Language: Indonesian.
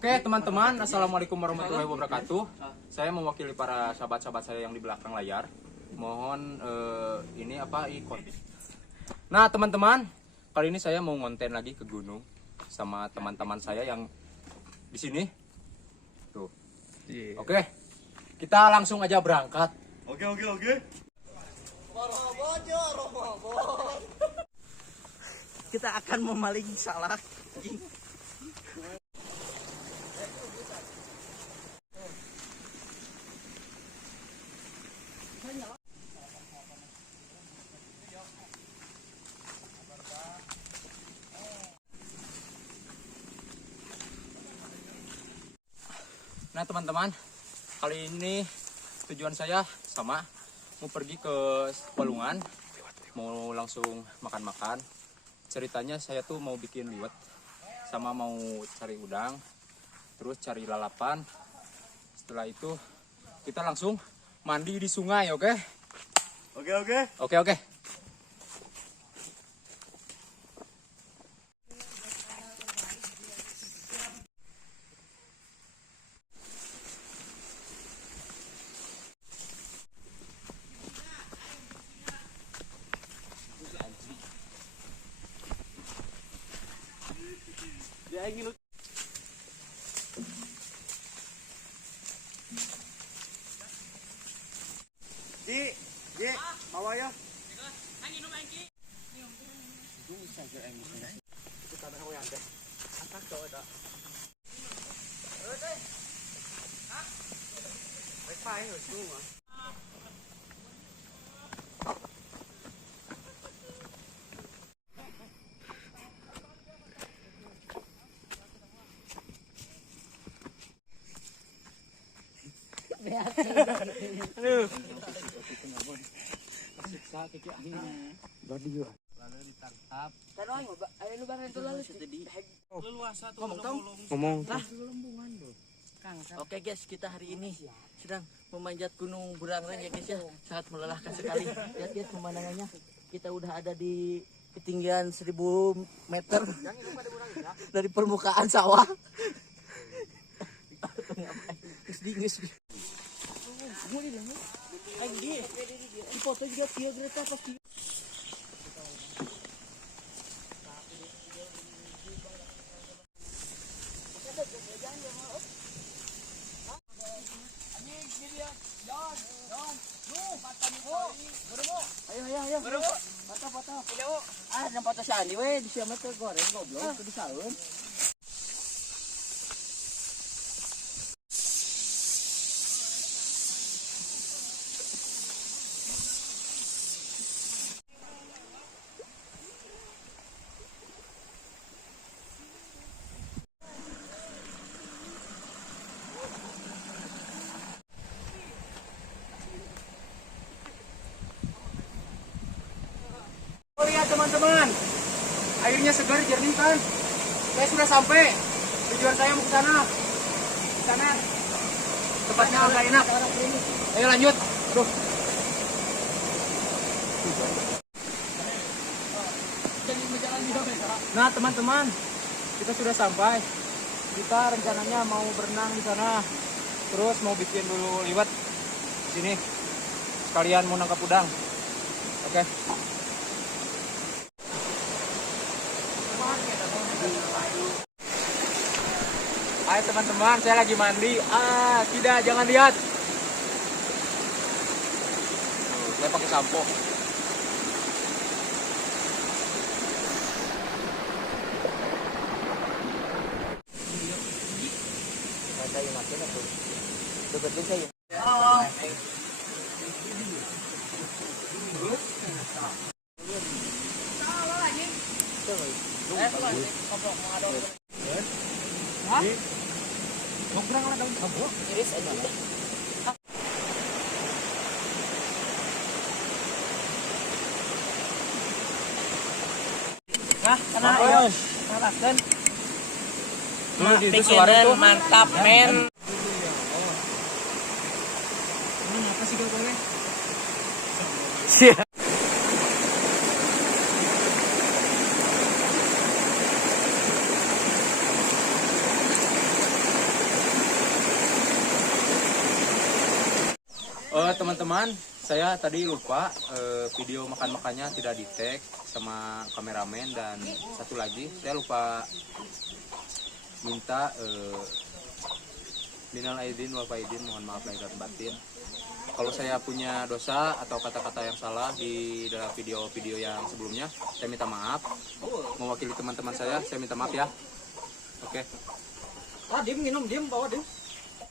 Oke teman-teman, assalamualaikum warahmatullahi wabarakatuh. Saya mewakili para sahabat-sahabat saya yang di belakang layar. Mohon ikut. Nah teman-teman, kali ini saya mau ngonten lagi ke gunung sama teman-teman saya yang di sini. Tuh. Oke, kita langsung aja berangkat. Oke. Kita akan memaling salah. Nah teman-teman, kali ini tujuan saya sama, mau pergi ke Walungan, mau langsung makan-makan. Ceritanya saya tuh mau bikin liwet, sama mau cari udang, terus cari lalapan. Setelah itu kita langsung mandi di sungai, oke? Oke. Ji, bawa ya. Oke guys, kita hari ini sedang memanjat Gunung Burangrang ya guys ya. Sangat melelahkan sekali. Lihat guys pemandangannya. Kita udah ada di ketinggian 1000 meter dari permukaan sawah. Di foto juga dia Greta pasti. Ayo. Foto. Ah, yang foto si Andi we, di siapa tuh goreng goblok, itu di saun. Oh iya teman-teman, airnya segar jernih kan. Saya sudah sampai. Tujuan saya mau ke sana. Di sana tempatnya agak enak. Ayo lanjut. Aduh. Nah teman-teman, kita sudah sampai. Kita rencananya mau berenang di sana. Terus mau bikin dulu liwet di sini. Sekalian mau nangkap udang. Oke. Hai teman-teman, saya lagi mandi. Tidak, jangan lihat. Saya pakai sampo. Iris aja. Nah, karena ayo. Dan pikiran mantap men. Apa sih gampangnya? Teman-teman, saya tadi lupa video makan-makannya tidak di tag sama kameramen, dan satu lagi saya lupa minta minal aidin wal faidin, mohon maaf lahir dan batin. Kalau saya punya dosa atau kata-kata yang salah di dalam video-video yang sebelumnya, saya minta maaf. Mewakili teman-teman saya minta maaf ya. Oke. Diem minum, diem bawa diem.